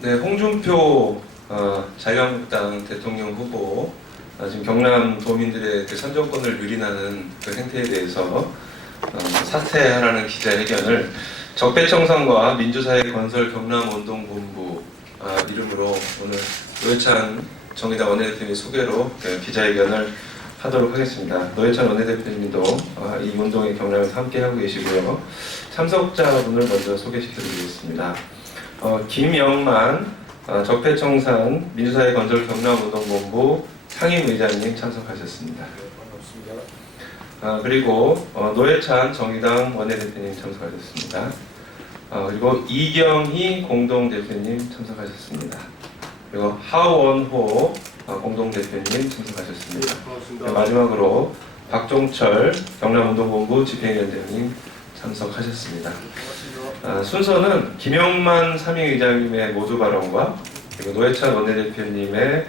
네, 홍준표 자유한국당 대통령 후보 지금 경남 도민들의 그 선정권을 유린하는 그 행태에 대해서 사퇴하라는 기자회견을 적폐청산과 민주사회 건설 경남운동본부 이름으로 오늘 노회찬 정의당 원내대표님 소개로 그 기자회견을 하도록 하겠습니다. 노회찬 원내대표님도 이 운동에 경남에서 함께하고 계시고요. 참석자분을 먼저 소개시켜드리겠습니다. 김영만 적폐청산 민주사회 건설 경남운동본부 상임의장님 참석하셨습니다. 반갑습니다. 그리고 노회찬 정의당 원내대표님 참석하셨습니다. 그리고 이경희 공동대표님 참석하셨습니다. 그리고 하원호 공동대표님 참석하셨습니다. 반갑습니다. 마지막으로 박종철 경남운동본부 집행위원장님 참석하셨습니다. 순서는 김영만 상임의장님의 모두 발언과 그리고 노회찬 원내대표님의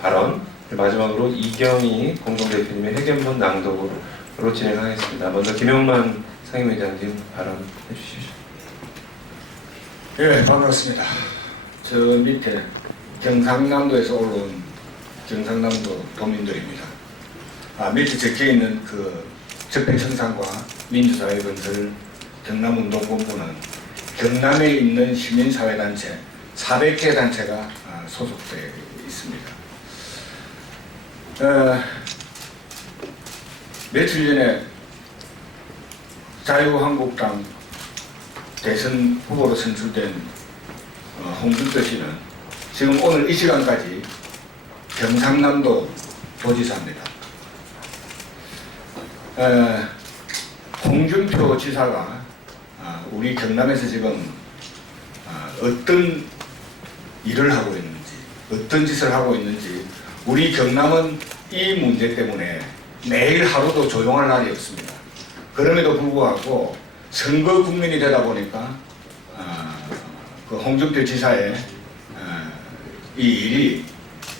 발언, 마지막으로 이경희 공동대표님의 회견문 낭독으로 진행하겠습니다. 먼저 김영만 상임의장님 발언해 주십시오. 네, 반갑습니다. 저 밑에 경상남도에서 올라온 경상남도 도민들입니다. 밑에 적혀있는 그 적폐청산과 민주사회 건설 경남운동본부는 경남에 있는 시민사회단체 400개 단체가 소속되어 있습니다. 며칠 전에 자유한국당 대선 후보로 선출된 홍준표 씨는 지금 오늘 이 시간까지 경상남도 도지사입니다. 홍준표 지사가 우리 경남에서 지금 어떤 일을 하고 있는지, 어떤 짓을 하고 있는지, 우리 경남은 이 문제 때문에 매일 하루도 조용할 날이 없습니다. 그럼에도 불구하고 선거 국민이 되다 보니까 그 홍준표 지사의 이 일이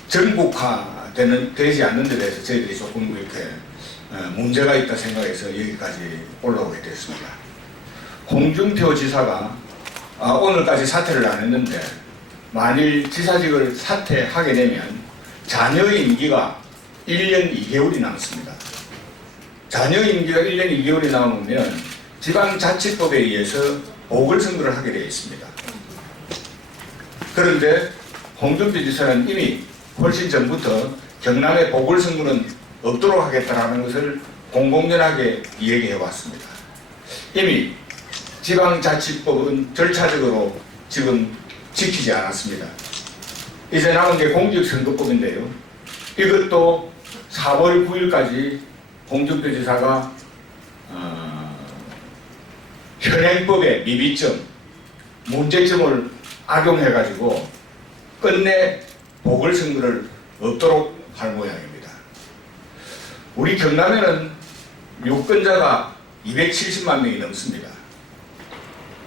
전국화되지 않는 데 대해서 저희들이 조금 이렇게 문제가 있다 생각해서 여기까지 올라오게 됐습니다. 홍준표 지사가 오늘까지 사퇴를 안 했는데 만일 지사직을 사퇴하게 되면 자녀 임기가 1년 2개월이 남습니다. 자녀 임기가 1년 2개월이 남으면 지방자치법에 의해서 보궐선거를 하게 되어 있습니다. 그런데 홍준표 지사는 이미 훨씬 전부터 경남의 보궐선거는 없도록 하겠다는 것을 공공연하게 얘기해 왔습니다. 이미 지방자치법은 절차적으로 지금 지키지 않았습니다. 이제 남은 게 공직선거법인데요. 이것도 4월 9일까지 홍준표 지사가 현행법의 미비점, 문제점을 악용해가지고 끝내 보궐선거를 없도록 할 모양입니다. 우리 경남에는 유권자가 270만 명이 넘습니다.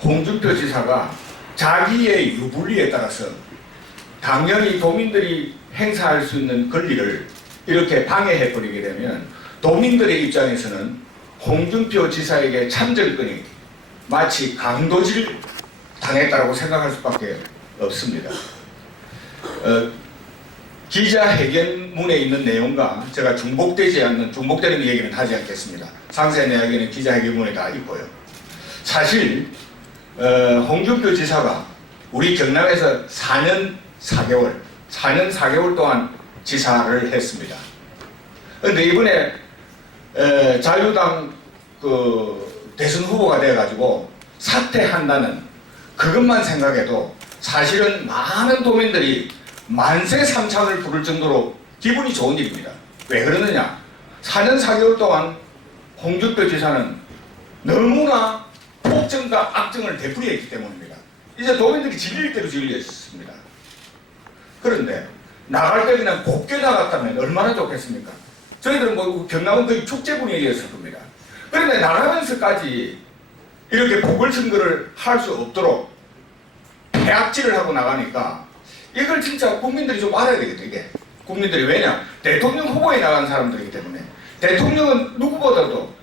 홍준표 지사가 자기의 유불리에 따라서 당연히 도민들이 행사할 수 있는 권리를 이렇게 방해해버리게 되면 도민들의 입장에서는 홍준표 지사에게 참정권이 마치 강도질 당했다고 생각할 수밖에 없습니다. 기자회견문에 있는 내용과 제가 중복되는 얘기는 하지 않겠습니다. 상세한 이야기는 기자회견문에 다 있고요. 사실 홍준표 지사가 우리 경남에서 4년 4개월 동안 지사를 했습니다. 그런데 이번에 자유당 대선 후보가 돼가지고 사퇴한다는 그것만 생각해도 사실은 많은 도민들이 만세 삼창을 부를 정도로 기분이 좋은 일입니다. 왜 그러느냐? 4년 4개월 동안 홍준표 지사는 너무나 폭정과 악정을 되풀이했기 때문입니다. 이제 도민들이 질릴 대로 질렸습니다. 그런데 나갈 때 그냥 곱게 나갔다면 얼마나 좋겠습니까? 저희들은 뭐 경남은 거의 축제 분위기였을 겁니다. 그런데 나가면서까지 이렇게 보궐선거를 할 수 없도록 폐악질을 하고 나가니까 이걸 진짜 국민들이 좀 알아야 되겠다. 이게 국민들이 왜냐? 대통령 후보에 나간 사람들이기 때문에 대통령은 누구보다도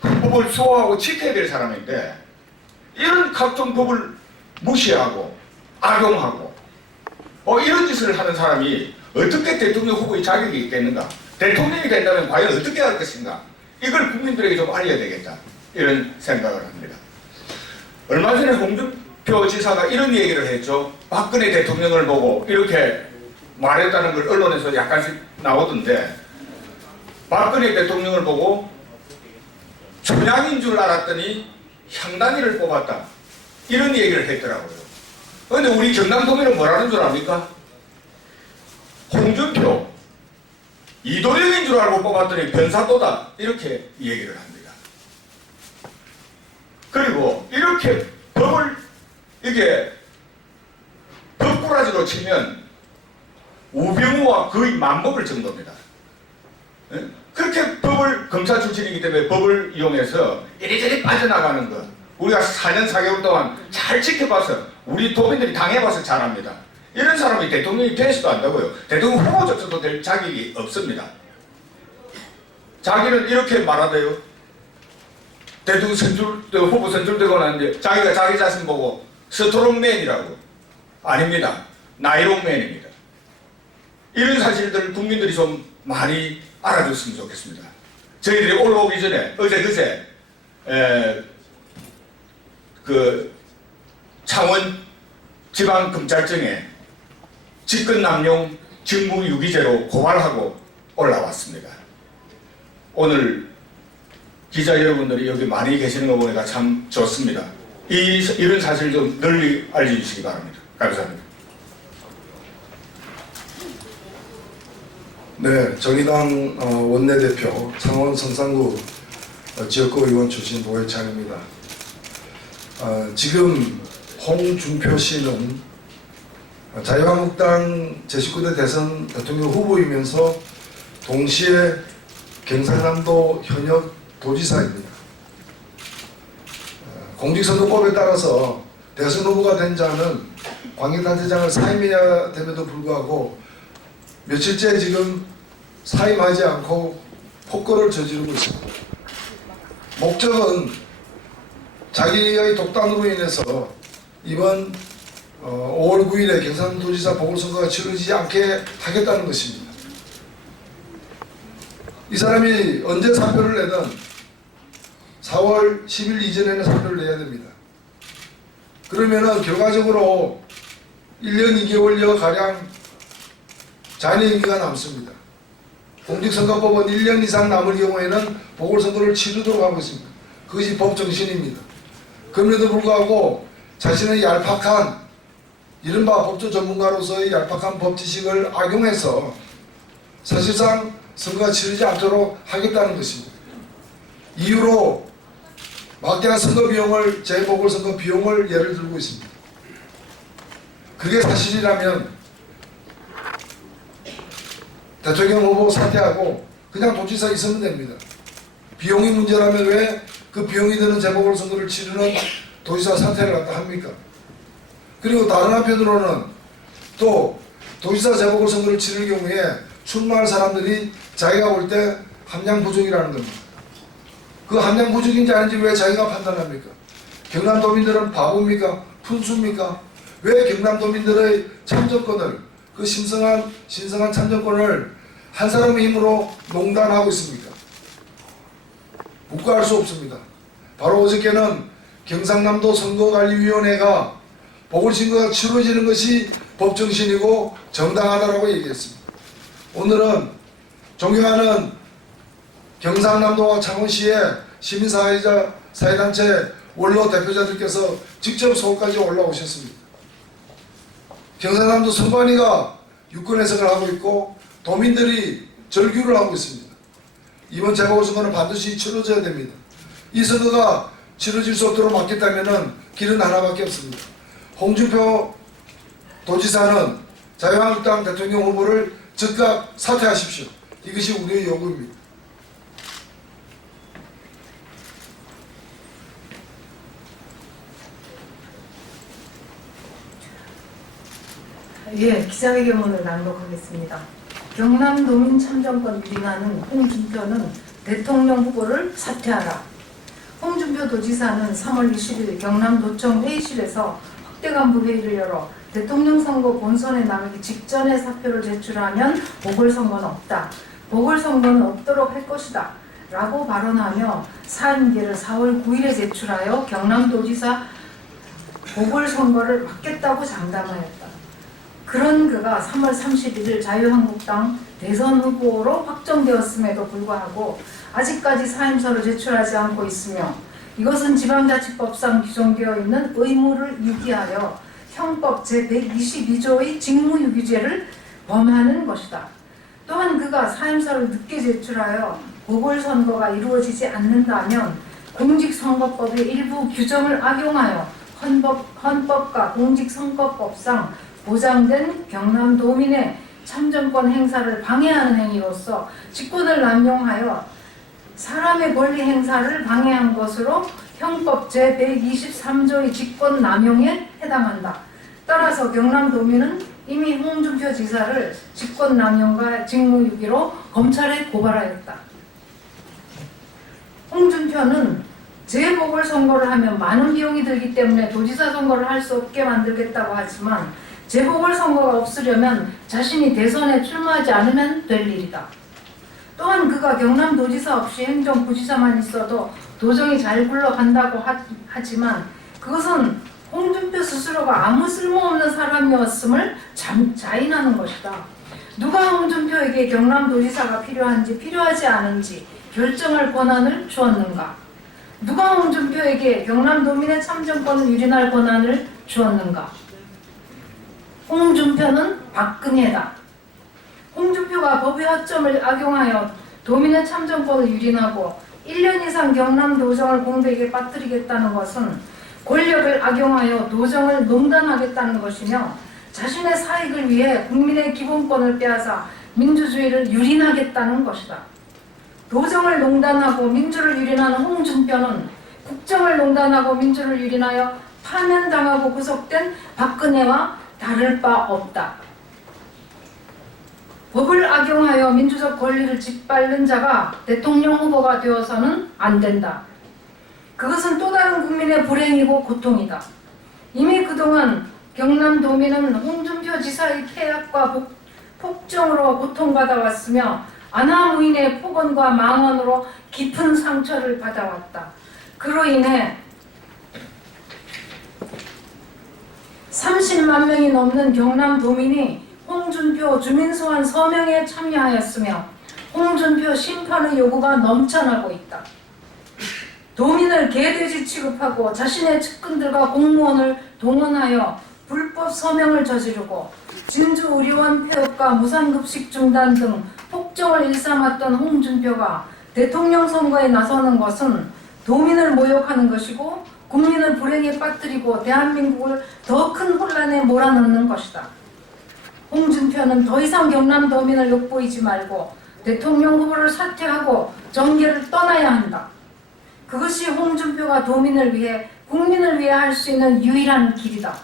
법을 수호하고 지켜야 될 사람인데 이런 각종 법을 무시하고 악용하고 이런 짓을 하는 사람이 어떻게 대통령 후보의 자격이 있겠는가? 대통령이 된다면 과연 어떻게 할 것인가? 이걸 국민들에게 좀 알려야 되겠다. 이런 생각을 합니다. 얼마 전에 홍준표 지사가 이런 얘기를 했죠. 박근혜 대통령을 보고 이렇게 말했다는 걸 언론에서 약간씩 나오던데, 박근혜 대통령을 보고 춘향인 줄 알았더니 향단이를 뽑았다. 이런 얘기를 했더라고요. 그런데 우리 경남도민은 뭐라는 줄 압니까? 홍준표, 이도영인 줄 알고 뽑았더니 변사또다. 이렇게 얘기를 합니다. 그리고 이렇게 법을, 이게 법꾸라지로 치면 우병우와 거의 맞먹을 정도입니다. 예? 그렇게 법을, 검사 출신이기 때문에 법을 이용해서 이리저리 빠져나가는 것, 우리가 4년 4개월 동안 잘 지켜봐서 우리 도민들이 당해봐서 잘 압니다. 이런 사람이 대통령이 되지도 않다고요. 대통령 후보조차도 될 자격이 없습니다. 자기는 이렇게 말하대요. 대통령 후보 선출되고 나는데 자기가 자기 자신 보고 스트롱맨이라고. 아닙니다. 나이롱맨입니다. 이런 사실들 국민들이 좀 많이 알아줬으면 좋겠습니다. 저희들이 올라오기 전에 어제 그제 그 창원 지방검찰청에 직권남용 직무유기죄로 고발하고 올라왔습니다. 오늘 기자 여러분들이 여기 많이 계시는 거 보니까 참 좋습니다. 이런 사실 좀 널리 알려주시기 바랍니다. 감사합니다. 네, 정의당 원내대표 창원 성산구 지역구 의원 출신 노회찬입니다. 지금 홍준표 씨는 자유한국당 제19대 대선 대통령 후보이면서 동시에 경상남도 현역 도지사입니다. 공직선거법에 따라서 대선 후보가 된 자는 광역단체장을 사임해야 됨에도 불구하고 며칠째 지금 사임하지 않고 폭거를 저지르고 있습니다. 목적은 자기의 독단으로 인해서 이번 5월 9일에 경상도지사 보궐선거가 치러지지 않게 하겠다는 것입니다. 이 사람이 언제 사표를 내든 4월 10일 이전에는 사표를 내야 됩니다. 그러면은 결과적으로 1년 2개월여 가량 잔여임기가 남습니다. 공직선거법은 1년 이상 남을 경우에는 보궐선거를 치르도록 하고 있습니다. 그것이 법 정신입니다. 그럼에도 불구하고 자신의 얄팍한, 이른바 법조 전문가로서의 얄팍한 법 지식을 악용해서 사실상 선거가 치르지 않도록 하겠다는 것입니다. 이유로 막대한 선거 비용을, 재보궐선거 비용을 예를 들고 있습니다. 그게 사실이라면 대통령 후보 사퇴하고 그냥 도지사 있으면 됩니다. 비용이 문제라면 왜 그 비용이 드는 재보궐선거를 치르는 도지사 사퇴를 갖다 합니까? 그리고 다른 한편으로는 또 도지사 재보궐선거를 치를 경우에 출마할 사람들이 자기가 볼 때 함량 부족이라는 겁니다. 그 함량 부족인지 아닌지 왜 자기가 판단합니까? 경남도민들은 바보입니까? 푼수입니까? 왜 경남도민들의 참정권을, 그 신성한 참정권을 한 사람의 힘으로 농단하고 있습니까? 묵과할 수 없습니다. 바로 어저께는 경상남도 선거관리위원회가 보궐선거가 치러지는 것이 법정신이고 정당하다라고 얘기했습니다. 오늘은 존경하는 경상남도와 창원시의 시민사회단체 원로 대표자들께서 직접 서울까지 올라오셨습니다. 경상남도 선관위가 유권 해석을 하고 있고 도민들이 절규를 하고 있습니다. 이번 재보궐선거는 반드시 치러져야 됩니다. 이 선거가 치러질 수 없도록 막겠다면 길은 하나밖에 없습니다. 홍준표 도지사는 자유한국당 대통령 후보를 즉각 사퇴하십시오. 이것이 우리의 요구입니다. 예, 기자회견문을 낭독하겠습니다. 경남도민 참정권 위반하는 홍준표는 대통령 후보를 사퇴하라. 홍준표 도지사는 3월 20일 경남도청 회의실에서 확대간부 회의를 열어 대통령 선거 본선에 나가기 직전에 사표를 제출하면 보궐선거는 없다. 보궐선거는 없도록 할 것이다. 라고 발언하며 사임계를 4월 9일에 제출하여 경남도지사 보궐선거를 막겠다고 장담하였다. 그런 그가 3월 31일 자유한국당 대선 후보로 확정되었음에도 불구하고 아직까지 사임서를 제출하지 않고 있으며 이것은 지방자치법상 규정되어 있는 의무를 유기하여 형법 제122조의 직무유기죄를 범하는 것이다. 또한 그가 사임서를 늦게 제출하여 보궐선거가 이루어지지 않는다면 공직선거법의 일부 규정을 악용하여 헌법과 공직선거법상 보장된 경남도민의 참정권 행사를 방해하는 행위로서 직권을 남용하여 사람의 권리 행사를 방해한 것으로 형법 제123조의 직권 남용에 해당한다. 따라서 경남도민은 이미 홍준표 지사를 직권 남용과 직무유기로 검찰에 고발하였다. 홍준표는 재보궐선거를 하면 많은 비용이 들기 때문에 도지사 선거를 할 수 없게 만들겠다고 하지만 재보궐선거가 없으려면 자신이 대선에 출마하지 않으면 될 일이다. 또한 그가 경남도지사 없이 행정부지사만 있어도 도정이 잘 굴러간다고 하지만 그것은 홍준표 스스로가 아무 쓸모없는 사람이었음을 자인하는 것이다. 누가 홍준표에게 경남도지사가 필요한지 필요하지 않은지 결정할 권한을 주었는가? 누가 홍준표에게 경남도민의 참정권을 유린할 권한을 주었는가? 홍준표는 박근혜다. 홍준표가 법의 허점을 악용하여 도민의 참정권을 유린하고 1년 이상 경남도정을 공백에 빠뜨리겠다는 것은 권력을 악용하여 도정을 농단하겠다는 것이며 자신의 사익을 위해 국민의 기본권을 빼앗아 민주주의를 유린하겠다는 것이다. 도정을 농단하고 민주를 유린하는 홍준표는 국정을 농단하고 민주를 유린하여 파면당하고 구속된 박근혜와 다를 바 없다. 법을 악용하여 민주적 권리를 짓밟는 자가 대통령 후보가 되어서는 안 된다. 그것은 또 다른 국민의 불행이고 고통이다. 이미 그동안 경남도민은 홍준표 지사의 폐악과 폭정으로 고통받아 왔으며 안하무인의 폭언과 망언으로 깊은 상처를 받아왔다. 그로 인해 30만 명이 넘는 경남도민이 홍준표 주민소환 서명에 참여하였으며 홍준표 심판의 요구가 넘쳐나고 있다. 도민을 개돼지 취급하고 자신의 측근들과 공무원을 동원하여 불법 서명을 저지르고 진주의료원 폐업과 무상급식 중단 등 폭정을 일삼았던 홍준표가 대통령 선거에 나서는 것은 도민을 모욕하는 것이고 국민을 불행에 빠뜨리고 대한민국을 더 큰 혼란에 몰아넣는 것이다. 홍준표는 더 이상 경남도민을 욕보이지 말고 대통령 후보를 사퇴하고 정계를 떠나야 한다. 그것이 홍준표가 도민을 위해 국민을 위해 할 수 있는 유일한 길이다.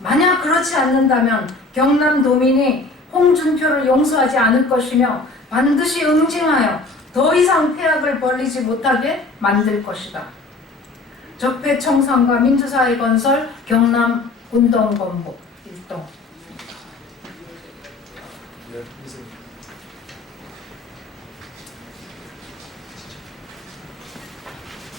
만약 그렇지 않는다면 경남도민이 홍준표를 용서하지 않을 것이며 반드시 응징하여 더 이상 폐악을 벌리지 못하게 만들 것이다. 적폐청산과 민주사회 건설 경남운동본부 1동